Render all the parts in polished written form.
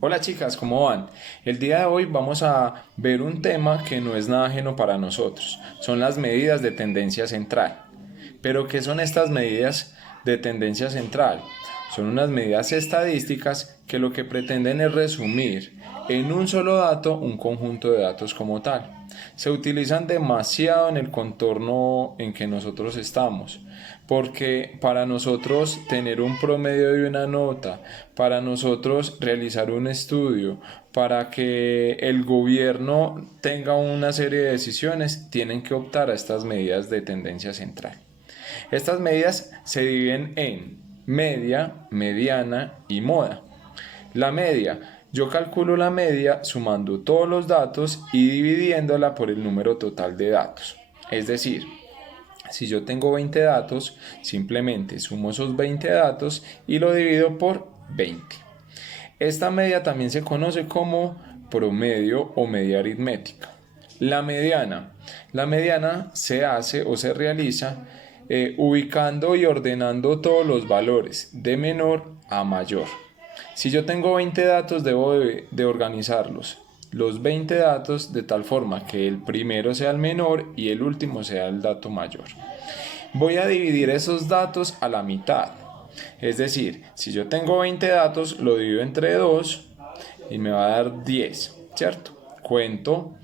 Hola chicas, ¿cómo van? El día de hoy vamos a ver un tema que no es nada ajeno para nosotros. Son las medidas de tendencia central. Pero ¿qué son estas medidas de tendencia central? Son unas medidas estadísticas que lo que pretenden es resumir en un solo dato un conjunto de datos como tal. Se utilizan demasiado en el contorno en que nosotros estamos, porque para nosotros tener un promedio de una nota, para nosotros realizar un estudio, para que el gobierno tenga una serie de decisiones, tienen que optar a estas medidas de tendencia central. Estas medidas se dividen en media, mediana y moda. La media, yo calculo la media sumando todos los datos y dividiéndola por el número total de datos. Es decir, si yo tengo 20 datos, simplemente sumo esos 20 datos y lo divido por 20. Esta media también se conoce como promedio o media aritmética. La mediana. La mediana se hace o se realiza ubicando y ordenando todos los valores de menor a mayor. Si yo tengo 20 datos, debo de organizarlos. Los 20 datos de tal forma que el primero sea el menor y el último sea el dato mayor. Voy a dividir esos datos a la mitad. Es decir, si yo tengo 20 datos, lo divido entre 2 y me va a dar 10, ¿cierto? Cuento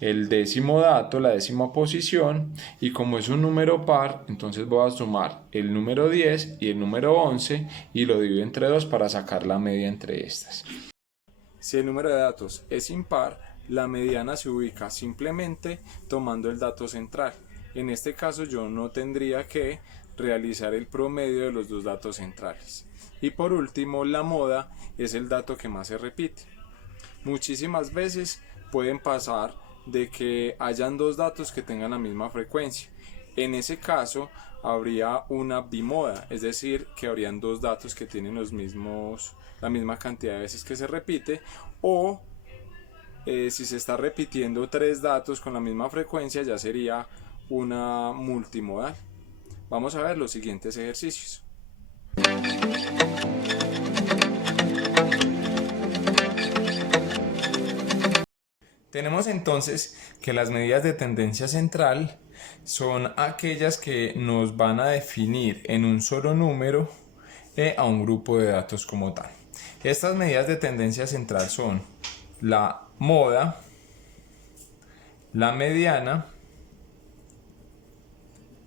el décimo dato, la décima posición, y como es un número par, entonces voy a sumar el número 10 y el número 11 y lo divido entre 2 para sacar la media entre estas. Si el número de datos es impar, la mediana se ubica simplemente tomando el dato central. En este caso yo no tendría que realizar el promedio de los dos datos centrales. Y por último, la moda es el dato que más se repite. Muchísimas veces pueden pasar de que hayan dos datos que tengan la misma frecuencia. En ese caso habría una bimoda, es decir, que habrían dos datos que tienen la misma cantidad de veces que se repite, o si se está repitiendo tres datos con la misma frecuencia ya sería una multimodal. Vamos a ver los siguientes ejercicios. Tenemos entonces que las medidas de tendencia central son aquellas que nos van a definir en un solo número a un grupo de datos como tal. Estas medidas de tendencia central son la moda, la mediana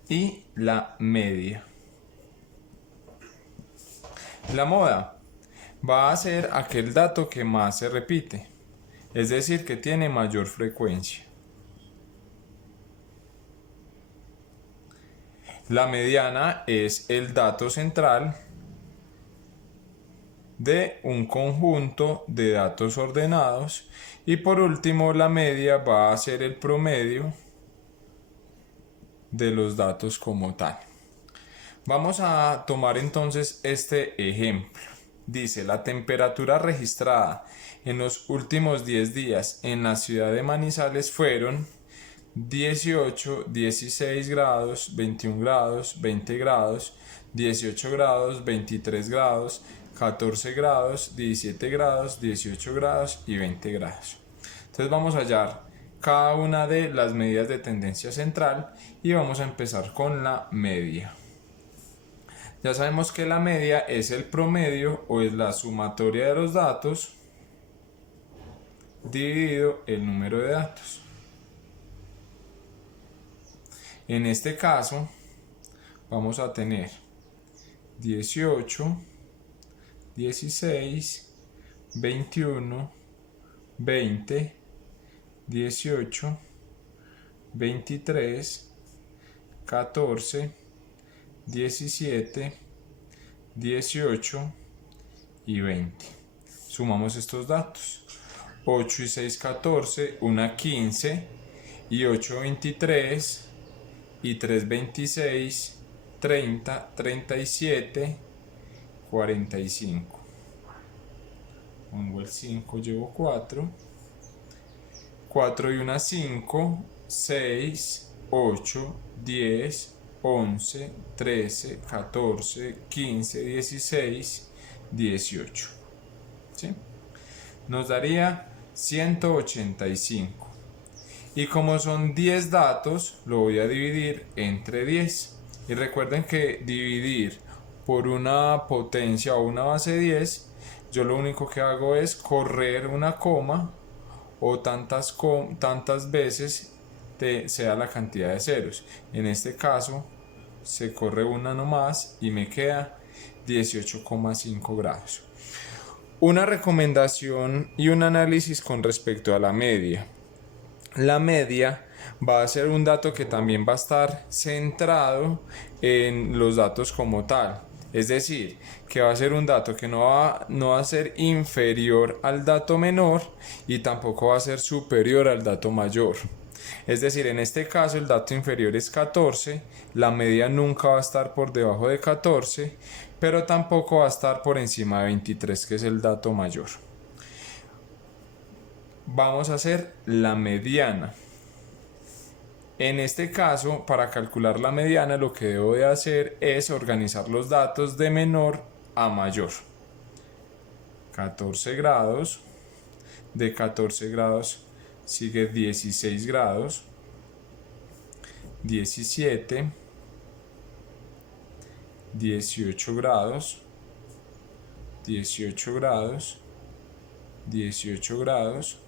y la media. La moda va a ser aquel dato que más se repite, es decir, que tiene mayor frecuencia. La mediana es el dato central de un conjunto de datos ordenados, y por último la media va a ser el promedio de los datos como tal. Vamos a tomar entonces este ejemplo. Dice: la temperatura registrada en los últimos 10 días en la ciudad de Manizales fueron 18, 16 grados, 21 grados, 20 grados, 18 grados, 23 grados, 14 grados, 17 grados, 18 grados y 20 grados. Entonces vamos a hallar cada una de las medidas de tendencia central y vamos a empezar con la media. Ya sabemos que la media es el promedio o es la sumatoria de los datos dividido el número de datos. En este caso vamos a tener 18, 16, 21, 20, 18, 23, 14, 17, 18 y 20. Sumamos estos datos. 8 y 6, 14, 1, 15 y 8, 23 y 3, 26, 30, 37, 45. Pongo el 5, llevo 4. 4 y 1, 5, 6, 8, 10, 11, 13, 14, 15, 16, 18. ¿Sí? nos daría 185. Y como son 10 datos, lo voy a dividir entre 10. Y recuerden que dividir por una potencia o una base 10, yo lo único que hago es correr una coma o tantas veces sea la cantidad de ceros. En este caso se corre una nomás y me queda 18,5 grados. Una recomendación y un análisis con respecto a la media. La media va a ser un dato que también va a estar centrado en los datos como tal. Es decir, que va a ser un dato que no va a ser inferior al dato menor y tampoco va a ser superior al dato mayor. Es decir, en este caso el dato inferior es 14, la media nunca va a estar por debajo de 14, pero tampoco va a estar por encima de 23, que es el dato mayor. Vamos a hacer la mediana. En este caso, para calcular la mediana, lo que debo de hacer es organizar los datos de menor a mayor. 14 grados, de 14 grados sigue 16 grados, 17, 18 grados, 18 grados, 18 grados.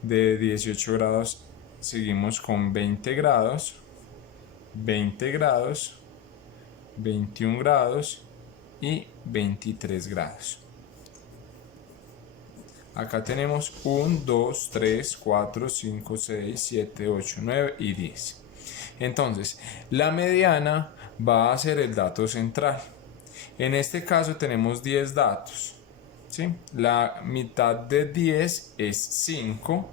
De 18 grados seguimos con 20 grados, 20 grados, 21 grados y 23 grados. Acá tenemos 1, 2, 3, 4, 5, 6, 7, 8, 9 y 10. Entonces, la mediana va a ser el dato central. En este caso tenemos 10 datos. ¿Sí? La mitad de 10 es 5.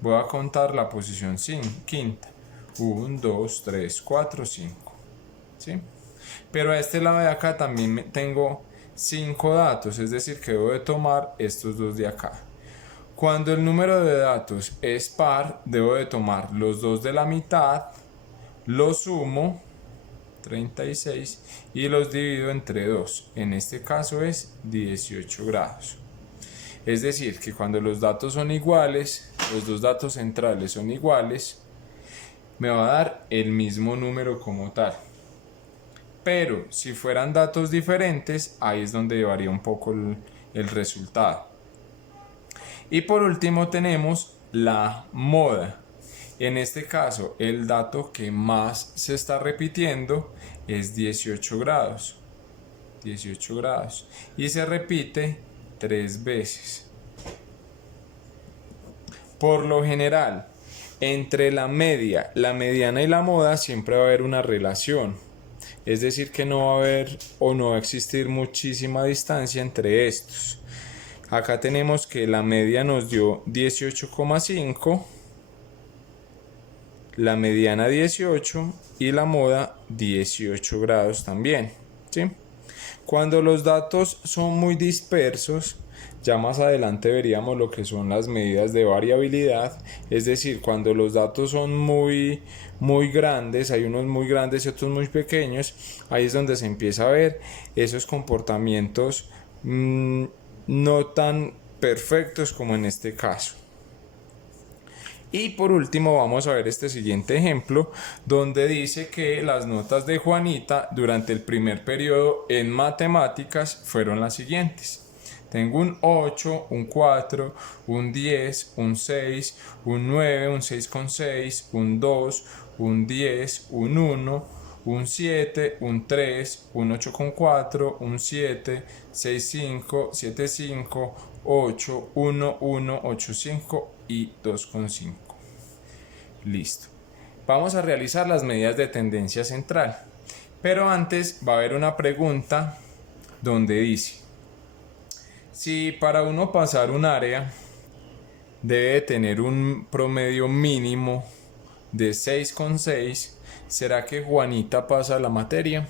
Voy a contar la posición quinta. 1, 2, 3, 4, 5. ¿Sí? Pero a este lado de acá también tengo 5 datos, es decir, que debo de tomar estos dos de acá. Cuando el número de datos es par, debo de tomar los dos de la mitad, los sumo, 36, y los divido entre 2. En este caso es 18 grados. Es decir, que cuando los datos son iguales, los dos datos centrales son iguales, me va a dar el mismo número como tal. Pero si fueran datos diferentes, ahí es donde varía un poco el resultado. Y por último tenemos la moda. En este caso, el dato que más se está repitiendo es 18 grados. 18 grados. Y se repite 3 veces. Por lo general, entre la media, la mediana y la moda siempre va a haber una relación. Es decir, que no va a haber o no va a existir muchísima distancia entre estos. Acá tenemos que la media nos dio 18,5. La mediana 18 y la moda 18 grados también, ¿sí? Cuando los datos son muy dispersos, ya más adelante veríamos lo que son las medidas de variabilidad, es decir, cuando los datos son muy grandes, hay unos muy grandes y otros muy pequeños, ahí es donde se empieza a ver esos comportamientos no tan perfectos como en este caso. Y por último vamos a ver este siguiente ejemplo donde dice que las notas de Juanita durante el primer periodo en matemáticas fueron las siguientes. Tengo un 8, un 4, un 10, un 6, un 9, un 6,6, un 2, un 10, un 1, un 7, un 3, un 8,4, un 7, 6,5, 7,5, 8, 1, 1, 8,5 y 2,5. Listo. Vamos a realizar las medidas de tendencia central. Pero antes va a haber una pregunta donde dice: si para uno pasar un área debe tener un promedio mínimo de 6,6, ¿será que Juanita pasa la materia?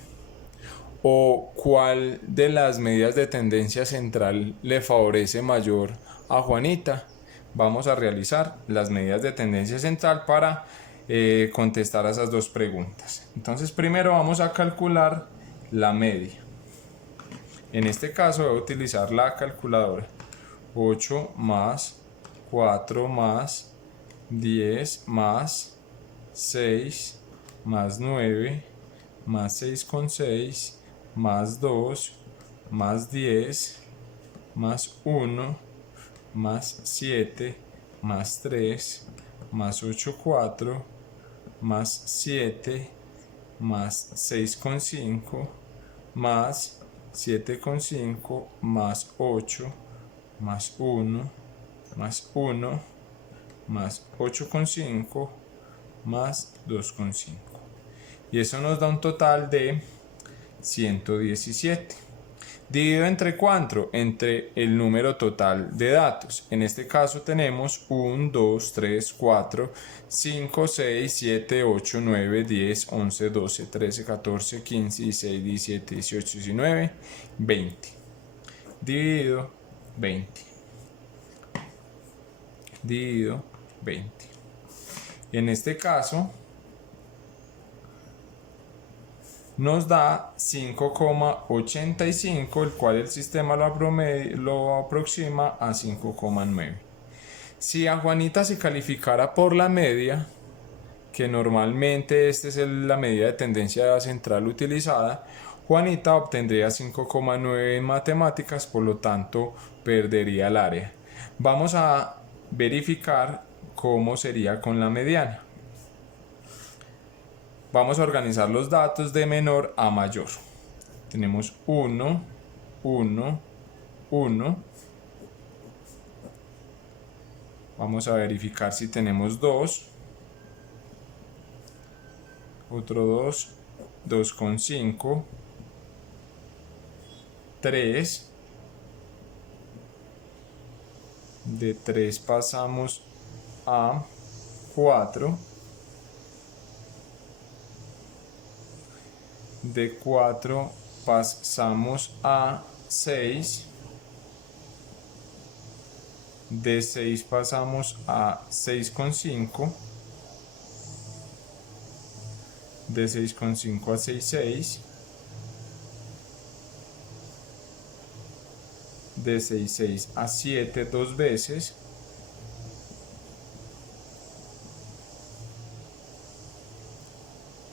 ¿O cuál de las medidas de tendencia central le favorece mayor a Juanita? Vamos a realizar las medidas de tendencia central para contestar a esas dos preguntas. Entonces primero vamos a calcular la media. En este caso voy a utilizar la calculadora. 8 más 4 más 10 más 6 más 9 más 6,6 más 2 más 10 más 1 más 7 más 3 más 8, 4 más 7 más 6,5 más 7,5 más 8 más 1 más 1 más 8,5 más 2,5. Y eso nos da un total de 117. ¿Dividido entre cuánto? Entre el número total de datos. En este caso tenemos 1, 2, 3, 4, 5, 6, 7, 8, 9, 10, 11, 12, 13, 14, 15, 16, 17, 18, 19, 20. Dividido 20. Dividido 20. En este caso nos da 5,85, el cual el sistema lo aproxima a 5,9. Si a Juanita se calificara por la media, que normalmente esta es la medida de tendencia central utilizada, Juanita obtendría 5,9 en matemáticas, por lo tanto perdería el área. Vamos a verificar cómo sería con la mediana. Vamos a organizar los datos de menor a mayor. Tenemos 1, 1, 1. Vamos a verificar si tenemos 2. Otro 2, 2,5. 3. De 3 pasamos a 4. De 4 pasamos a 6. De 6 pasamos a 6,5. De 6,5 a 6,6. De 6,6 a 7 dos veces.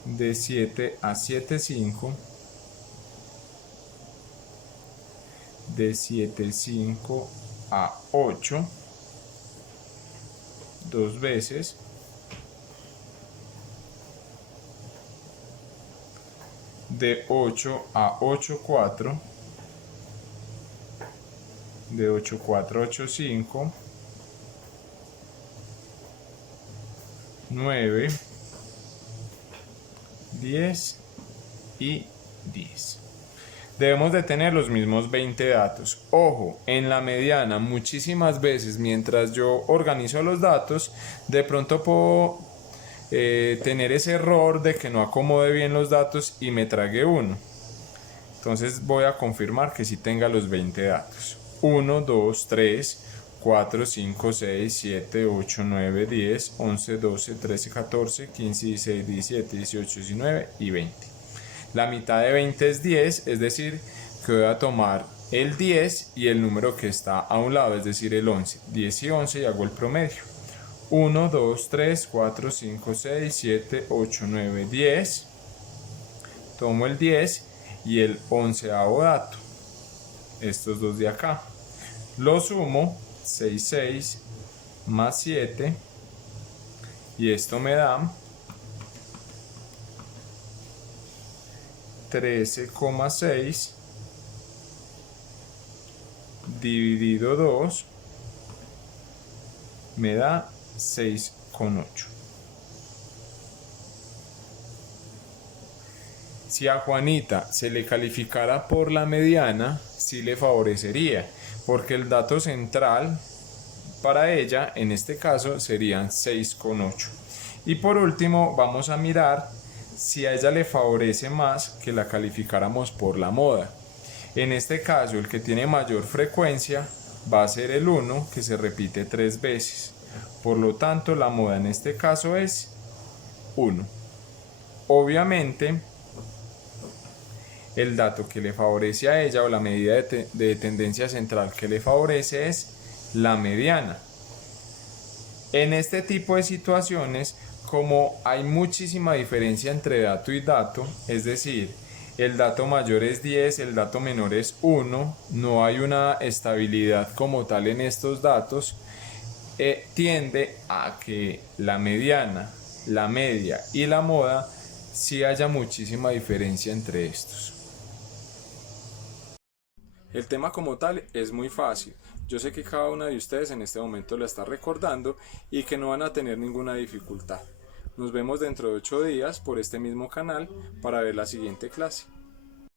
De 7 a 7,5. De 7,5 a 8 dos veces. De 8 a 8,4. De 8,4 a 8,5. 9, 10 y 10. Debemos de tener los mismos 20 datos. Ojo, en la mediana muchísimas veces mientras yo organizo los datos, de pronto puedo tener ese error de que no acomode bien los datos y me trague uno. Entonces voy a confirmar que sí tenga los 20 datos. 1, 2, 3, 4, 5, 6, 7, 8, 9, 10, 11, 12, 13, 14, 15, 16, 17, 18, 19 y 20. La mitad de 20 es 10, es decir, que voy a tomar el 10 y el número que está a un lado, es decir, el 11. 10 y 11 y hago el promedio. 1, 2, 3, 4, 5, 6, 7, 8, 9, 10. Tomo el 10 y el 11avo dato. Estos dos de acá. Lo sumo, 6, 6 más 7. Y esto me da 13,6 dividido 2 me da 6,8. Si a Juanita se le calificara por la mediana, sí le favorecería, porque el dato central para ella, en este caso, serían 6,8. Y por último, vamos a mirar si a ella le favorece más que la calificáramos por la moda. En este caso, el que tiene mayor frecuencia va a ser el 1, que se repite 3 veces. Por lo tanto, la moda en este caso es 1. Obviamente, el dato que le favorece a ella o la medida de tendencia central que le favorece es la mediana. En este tipo de situaciones, como hay muchísima diferencia entre dato y dato, es decir, el dato mayor es 10, el dato menor es 1, no hay una estabilidad como tal en estos datos, tiende a que la mediana, la media y la moda sí haya muchísima diferencia entre estos. El tema como tal es muy fácil. Yo sé que cada una de ustedes en este momento lo está recordando y que no van a tener ninguna dificultad. Nos vemos dentro de 8 días por este mismo canal para ver la siguiente clase.